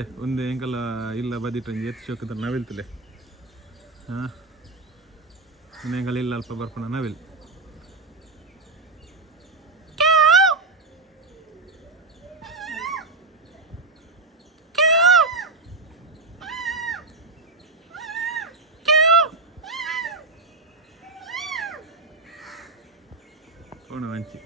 ಒಂದೇ ಒಂದೇ ಎಂಕಲ್ಲ ಇಲ್ಲ ಬದಿಟ್ಟು ಎತ್ತು ಶೋಕದ ನವಿಲ್ತಲೆ ಹಾಂ ಎಂಕಲ್ಲ ಇಲ್ಲ ಅಲ್ಪ ಬರ್ಪಣ ನವಿಲ್ ಕೋಣ ವಂಚಿ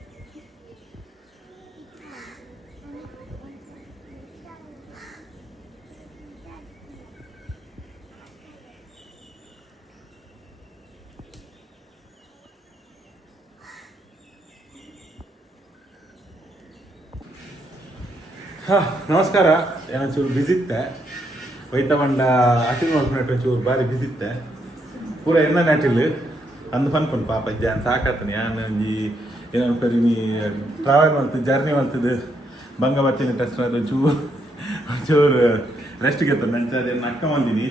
ನಮಸ್ಕಾರ ಏನೊಂಚೂರು ಬಿಸಿ ಇತ್ತೆ ಒಯ್ತಾ ಬಂಡ ಅಟಿಲ್ ಮಾಡ್ಕೊಂಡು ಒಂಚೂರು ಭಾರಿ ಬಿಸಿ ಇತ್ತೆ ಪೂರ ಎನ್ನ ನಾಟಿಲ್ ಅಂದು ಪನ್ಪನ್ ಪಾಪ ಜಾನ್ ಸಾಕಾತನಿ ಯಾನ್ ಒಂಜಿ ಏನೋ ಪರಿ ನೀ ಟ್ರಾವೆಲ್ ಮಾಡ್ತಿದ್ದು ಜರ್ನಿ ಮಾಡ್ತಿದ್ದು ಬಂಗ ಬರ್ತೀನಿ ಟೆಸ್ಟ್ ಅದು ಒಂಚೂರು ರೆಸ್ಟ್ ಗೆತ್ತ ನಂಚ ಅದೇನು ಅಕ್ಕ ಬಂದೀನಿ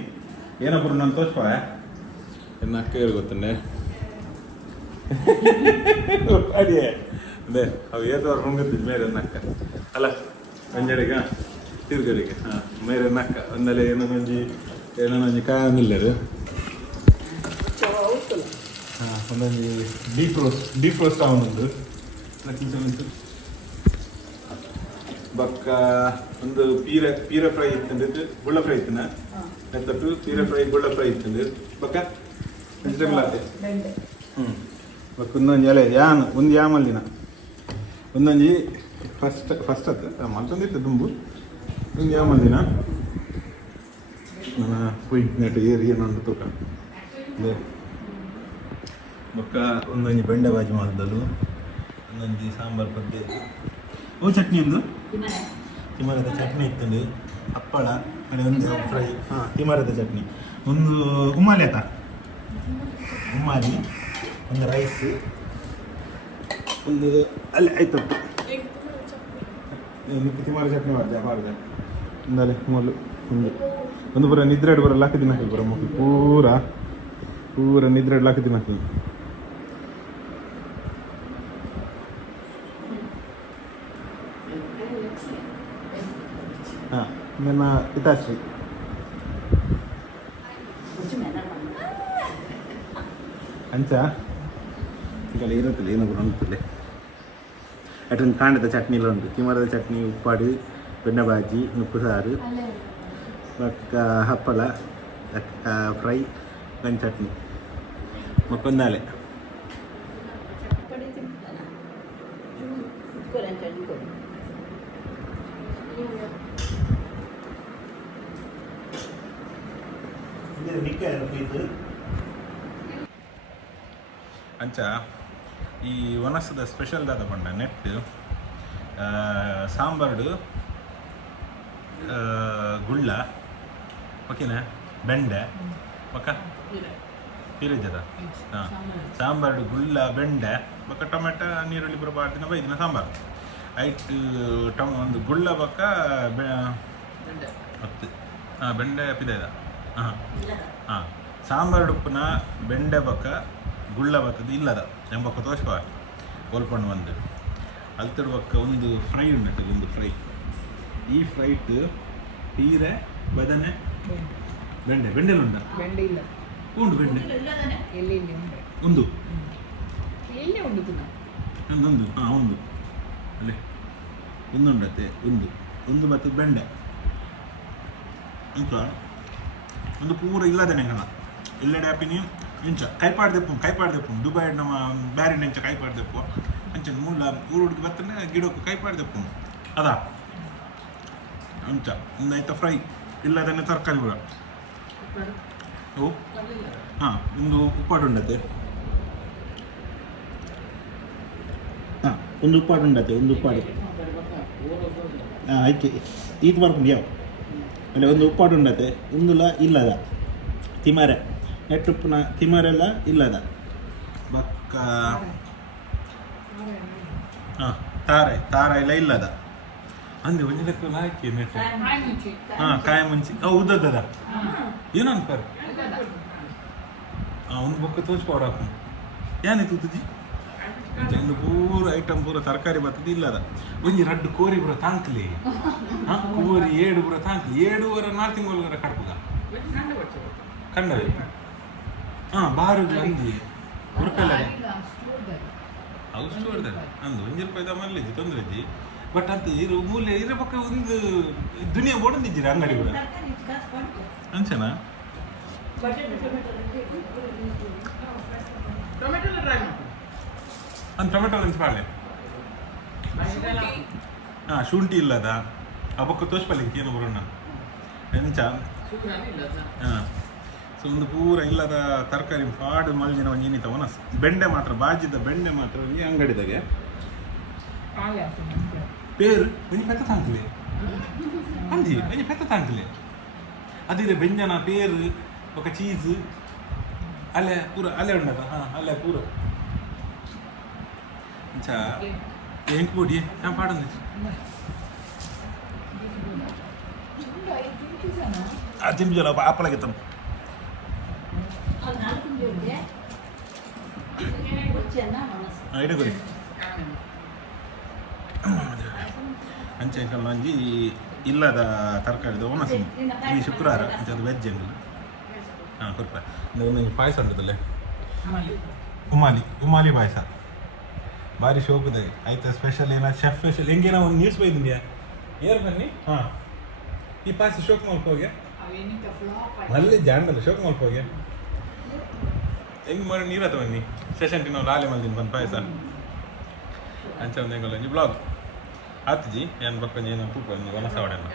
ಏನೊಬ್ರು ನಾನು ತೋರ್ಸ್ಪ ಎನ್ನ ಅಕ್ಕ ಗೊತ್ತಂಡೆ ಅದೇ ಅದೇ ಅವು ಏದವ್ರು ಮುಂಗತ್ತಿದ್ದು ಮೇರೆ ಅಕ್ಕ ಅಲ್ಲ ಅಂಜಡಿಗ ತಿರುಗಡಿಗೆ ಹಾಂ ಮೇರೆ ನಕ್ಕ ಒಂದಲೆ ಏನೊಂದು ಕಾಯಂದಿಲ್ಲರು ಹಾಂ ಒಂದೊಂದು ಡೀಪ್ ರೋಸ್ಟ್ ಅವನೊಂದು ಉಂಟು ಬಕ್ಕ ಒಂದು ಪೀರ ಫ್ರೈ ಇತ್ತಂದಿದ್ದು ಗುಳ್ಳ ಫ್ರೈ ಇತ್ತಿನ ಎತ್ತಟ್ಟು ಪೀರ ಫ್ರೈ ಗುಳ್ಳ ಫ್ರೈ ಇತ್ತಂದು ಬಕ್ಕ ವೆಜಿಟೇಬಲ್ ಆತೆ ಬಕ್ಕ ಒಂದೊಂದು ಎಲೆ ಒಂದು ಯಾಮಲ್ಲಿನ ಒಂದೊಂಜಿ ಫಸ್ಟ್ ಅತ್ತ ಮತ್ತೊಂದಿತ್ತು ದುಂಬು ಒಂದು ಯಾಮಂದಿನ ಪುಯ್ ನೆಟ್ಟು ಏರಿ ಏನೊಂದು ತೂಕ ಬೊಕ್ಕ ಒಂದೊಂದು ಬೆಂಡೆ ಬಾಜಿ ಮಾಡಿದಲು ಒಂದೊಂದು ಸಾಂಬಾರು ಪದ್ಯ ಓ ಚಟ್ನಿ ಒಂದು ತಿಮರದ ಚಟ್ನಿ ಇತ್ತಂದು ಹಪ್ಪಳ ಕಡೆ ಒಂದು ಫ್ರೈ ಹಾಂ ತಿಮರದ ಚಟ್ನಿ ಒಂದು ಉಮ್ಮಾಲಿ ಆತ ಉಮ್ಮಾಲಿ ಒಂದು ರೈಸ್ ಒಂದು ಅಲ್ಲಿ ಆಯ್ತು ತಿಮಾರ ಚಟ್ನಿ ಮಾಡಿದೆ ಒಂದಲೆ ಮೊದಲು ಒಂದು ಪೂರ ನಿದ್ರೆ ಬರಲ್ಲ ಹಾಕಿದಿನ ಹಾಕಿ ಬರ ಮಕ್ಕಳು ಪೂರ ನಿದ್ರೆ ಹಾಕಿದಿನ ಹಾಕಿ ಹಾಂ ನನ್ನ ಹಿತಾಶ್ರೀ ಅಂಚ ಈಗ ಇರುತ್ತಿಲ್ಲ ಏನೊಬ್ಬರು ಅನ್ತಿಲ್ಲ ಅಟೊಂದು ಕಾಂಡದ ಚಟ್ನಿಲ ಉಂಟು ತಿಮರದ ಚಟ್ನಿ ಉಪ್ಪಾಡು ಬೆಣ್ಣೆ ಬಾಜಿ ಉಪ್ಪು ಸಾರು ಪಕ್ಕ ಹಪ್ಪಳ ಪಕ್ಕ ಫ್ರೈ ಒಂದು ಚಟ್ನಿ ಮಕ್ಕೊಂದಾಲೆ ಅಂಚ ಈ ಒನಸದ ಸ್ಪೆಷಲ್ ದಾದ ಪಂಡ ನೆಟ್ ಸಾಂಬಾರ್ಡು ಗುಳ್ಳ ಓಕೆನಾ ಬೆಂಡೆ ಪಕ್ಕ ಪೀರಜದ ಹಾಂ ಸಾಂಬಾರ್ಡು ಗುಳ್ಳ ಬೆಂಡೆ ಪಕ್ಕ ಟೊಮೆಟೊ ನೀರುಳ್ಳಿ ಪುರ ಬಾರ್ದಿನ ಬೈದಿನ ಸಾಂಬಾರು ಐಟ್ ಒಂದು ಗುಳ್ಳ ಪಕ್ಕ ಮತ್ತು ಹಾಂ ಬೆಂಡೆ ಪಿದೆದ ಹಾಂ ಹಾಂ ಸಾಂಬಾರ್ಡು ಉಪ್ಪುನ ಬೆಂಡೆ ಪಕ್ಕ ಗುಳ್ಳ ಬರ್ತದೆ ಇಲ್ಲದ ಎಂಬಕ್ಕ ತೋರಿಸ್ಕೊ ಕೋಲ್ಕೊಂಡು ಬಂದು ಅಲ್ತಡ ಪಕ್ಕ ಒಂದು ಫ್ರೈ ಉಂಟು ಒಂದು ಫ್ರೈ ಈ ಫ್ರೈಟ್ ಪೀರೆ ಬದನೆ ಬೆಂಡೆ ಉಂಟ ಉಂಟು ಬೆಂಡೆ ಒಂದು ಒಂದು ಹಾಂ ಒಂದು ಅಲ್ಲೇ ಒಂದುಂಡತ್ತೆ ಒಂದು ಬರ್ತದೆ ಬೆಂಡೆ ಅಂತ ಒಂದು ಪೂರ ಇಲ್ಲದೆ ನೆಂಗಣ ಇಲ್ಲಡೆ ಆಪಿನಿ ಇಂಚ ಕೈಪಾಡ್ದೆಪ್ಪು ದುಬೈ ನಮ್ಮ ಬ್ಯಾರಿನ ಇಂಚ ಕೈಪಾಡ್ದೆಪ್ಪು ಅಂಚ ಮುಳ್ಳ ಊರು ಹುಡುಗಿ ಬರ್ತಾನೆ ಗಿಡಕ್ಕೆ ಕೈಪಾಡ್ದೆಪ್ಪು ಅದಾ ಅಂಚ ಒಂದು ಆಯ್ತಾ ಫ್ರೈ ಇಲ್ಲದನ್ನೇ ತರಕಾರಿ ಕೂಡ ಓ ಹಾಂ ಒಂದು ಉಪ್ಪಾಡು ಉಂಡತ್ತೆ ಹಾಂ ಒಂದು ಉಪ್ಪಾಡು ಉಂಡತ್ತೆ ಒಂದು ಉಪ್ಪಾಡು ಹಾಂ ಆಯ್ಕೆ ಈತ ಬರ್ಕೊಂಡು ಯಾವ ಅಲ್ಲ ಒಂದು ಉಪ್ಪಾಡು ಉಂಡತ್ತೆ ಒಂದುಲ ಇಲ್ಲದ ತಿಮಾರೆ ನೆಟ್ಟುಪ್ಪುನ ತಿಮಾರೆಲ್ಲ ಇಲ್ಲದ ಬಕ್ಕ ಹಾಂ ತಾರ ಎಲ್ಲ ಇಲ್ಲದ ಅಂದೆ ಒಂದು ಲೆಕ್ಕ ಹಾಕಿ ನೆಟ್ಟು ಹಾಂ ಕಾಯಿ ಮುಂಚಿ ಉದ್ದದ ಏನು ಹಾಂ ಒಂದು ಬೊಕ್ಕ ತೋರಿಸ್ಕೊಡ ಹಾಕು ಏನಿತ್ತು ತುಜಿ ಇಂದು ಪೂರ ಐಟಮ್ ಪೂರ ತರಕಾರಿ ಬರ್ತದೆ ಇಲ್ಲದ ಒಂಜಿ ರಡ್ಡು ಕೋರಿ ಪೂರ ತಾಂಕ್ಲಿ ಕೋರಿ ಏಡು ಪೂರ ತಾಂಕ್ಲಿ 7 ತಿಂಗಳ ಕಡ್ಪುಗ ಕಂಡವೆ ಬಾರು ಅಂದಿ ಉರುಪೆಲ್ಲ ಔಷಧಿ ಹೊಡೆದ ಅಂದು ₹1 ಮಲ್ಲಿಜಿ ತೊಂದ್ರೆಜಿ ಬಟ್ ಅಂತ ಇರು ಮೂಲೆ ಇರ ಪಕ್ಕ ಒಂದು ದುನಿಯಾ ಓಡಂದಿದ್ದೀರಿ ಅಂಗಡಿ ಕೂಡ ಅಂಚನಾ ಒಂದು ಟೊಮೆಟೊ ಲಂಚ್ ಪಾಳೆ ಶುಂಠಿ ಇಲ್ಲದ ಆ ಪಕ್ಕ ತೋಷ್ಪಲ್ಲಿಂಗ್ ಏನು ಬರೋಣ ಎಂಚ ಸೊ ಒಂದು ಪೂರ ಇಲ್ಲದ ತರಕಾರಿ ಪಾಡು ಮಲ್ಜಿನ ಒಂದು ಏನಿತ ಒನಸ್ ಬೆಂಡೆ ಮಾತ್ರ ಬಾಜಿದ ಬೆಂಡೆ ಮಾತ್ರ ಒಂಜಿ ಅಂಗಡಿದಾಗೆ ಪೇರು ಒಂಜಿ ಪೆತ್ತ ತಾಂಕ್ಲೆ ಅಂಜಿ ಒಂಜಿ ಪೆತ್ತ ತಾಂಕ್ಲೆ ಅದಿದೆ ಬೆಂಜನ ಪೇರು ఒక ಚೀಸ್ ಅಲ್ಲೇ ಪೂರ ಅಲ್ಲೇ ಉಂಡದ ಅಲ್ಲೇ ಪೂರ ಇಂಚ ఏంటి పొడి పాడుంది తింజలో అప్పలగిత్తం ఐడి కొడి ಅಂಚೆ ಮಂಜಿ ಇಲ್ಲದ ತರಕಾರಿದ ಒಣಸು ಈ ಶುಕ್ರವಾರ ಅದು ವೆಜ್ ಅಂಗಡಿ ಕೊಡ್ಪ ಒಂದು ಪಾಯಸ ಉಂಟದಲ್ಲೇ ಉಮಾಲಿ ಪಾಯಸ ಭಾರಿ ಶೋಕದ ಆಯ್ತಾ ಸ್ಪೆಷಲ್ ಏನೋ ಶೆಫ್ ಸ್ಪೆಷಲ್ ಹೆಂಗೇನೋ ಒಂದು ನ್ಯೂಸ್ ಬೈದಿದ್ಯಾ ಏರ್ ಬನ್ನಿ ಈ ಪಾಯಸ ಶೋಕ್ ಮಾಡ್ಕೋಗೆ ಅಲ್ಲಿ ಜಾಂಡಲ್ಲ ಶೋಕ್ ಮಾಡ್ಕೋಗೆ ಹೆಂಗೆ ಮಾಡಿ ನೀರತ್ತ ಬನ್ನಿ ಸೆಷನ್ಟಿ ನಾವು ಲಾಲೆ ಮಲ್ದಿನ ಬಂದು ಪಾಯಸ ಅಂಚೆ ಒಂದು ಹೆಂಗಲ್ಲ ನೀವು ಬ್ಲಾಗ್ ಆತ್ಜಿ ಏನು ಬಕ್ಕೊಂದು ಏನೋ ಪೂಪ ಒನಸ ಹೊಡೆಲ್ಲ